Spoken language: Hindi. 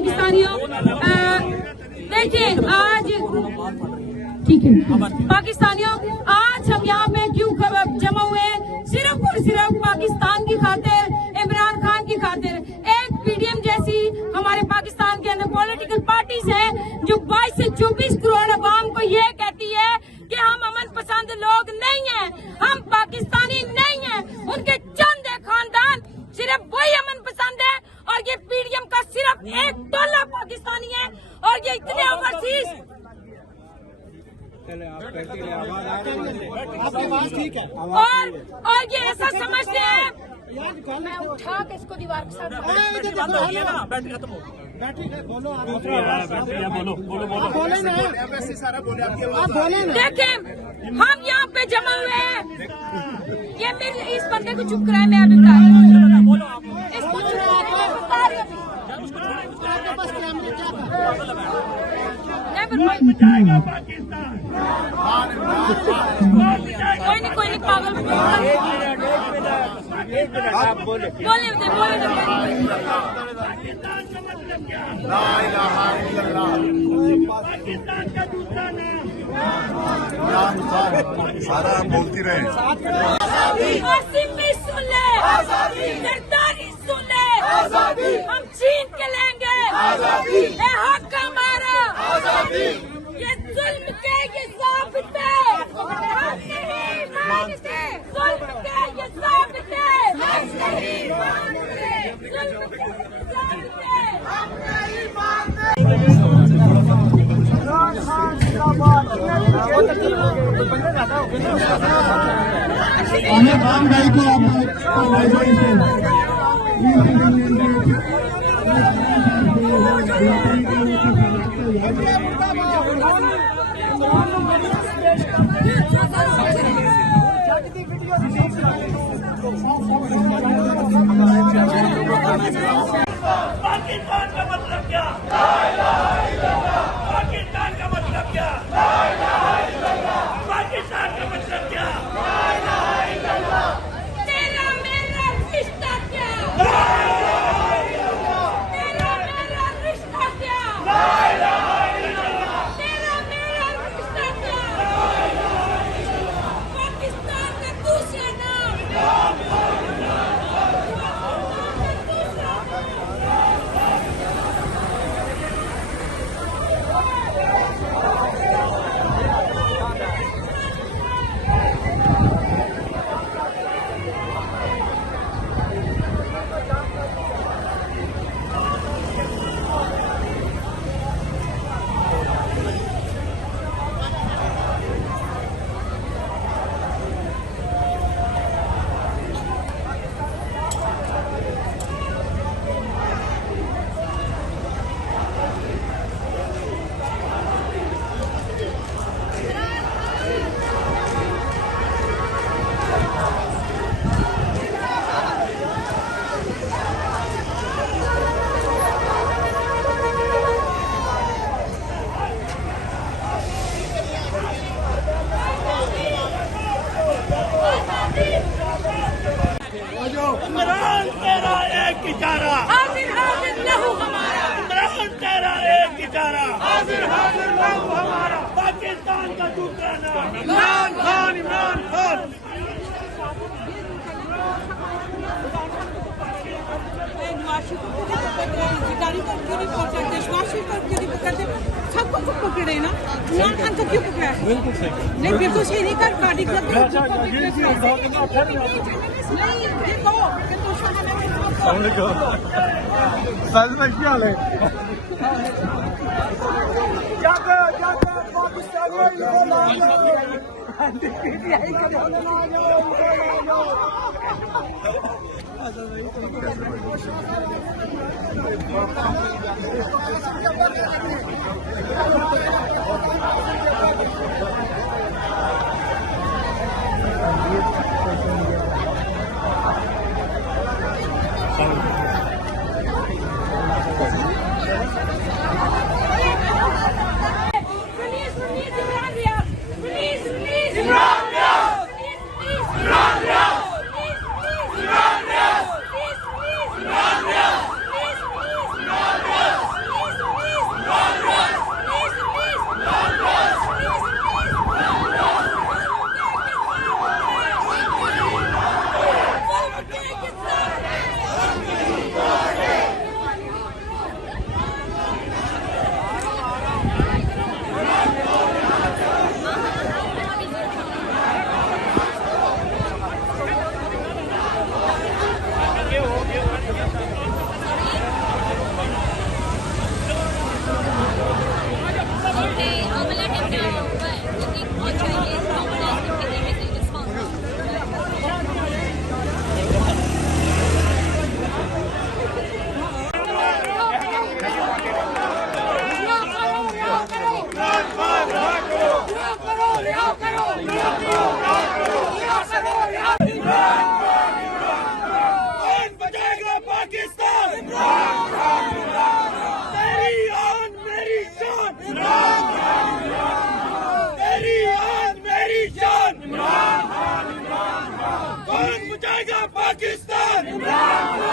पाकिस्तानियों, देखिए आज ठीक है पाकिस्तानियों, आज हम यहाँ पे क्यों जमा हुए हैं? सिर्फ और सिर्फ पाकिस्तान की खातिर, इमरान खान की खातिर। एक पीडीएम जैसी हमारे पाकिस्तान के अंदर पॉलिटिकल पार्टीज हैं जो 22 से 24 करोड़ अवाम को ये कहती है कि हम अमन पसंद लोग नहीं हैं, हम पाकिस्तानी नहीं हैं। उनके चंद खानदान सिर्फ वही अमन पसंद है और ये पीडीएम का सिर्फ एक टोला पाकिस्तानी है और ये इतने ओवरसीज। और ये ऐसा समझते हैं, मैं उठा के इसको दीवार के साथ देखें, हम यहाँ पे जमा हुए हैं। ये मेरे इस बंदे को चुप कराए, मैं अभी बता रही हूँ इसको चुप कराए, कोई नहीं पागल बोले सारा बोलती रहे। सुन ले, सरदारी सुन ले, हम छीन के लेंगे हक हमारा। ये जुल्म के ये साबित है, हम नहीं मानते। जुल्म के ये साबित है, हम नहीं मानते। जुल्म के ये साबित है, हम नहीं मानते। राम भाई को पाकिस्तान का मतलब क्या? पाकिस्तान का मतलब क्या? पाकिस्तान का मतलब क्या? तेरा मेरा रिश्ता क्या? तेरा मेरा रिश्ता क्या? तेरा मेरा रिश्ता क्या? पाकिस्तान का दूसरा नाम, इमरान तेरा एक इशारा, हाजिर हाजिर लहू हमारा। इमरान तेरा एक इशारा, हाजिर हाजिर लहू हमारा। पाकिस्तान का दूसरा नाम इमरान खान, इमरान खान। सबको खुद पकड़े ना, इमरान खान को क्यों पकड़ा? बिल्कुल सही, नहीं बिल्कुल सही नहीं कर पार्टी नहीं जाएगा पाकिस्तान।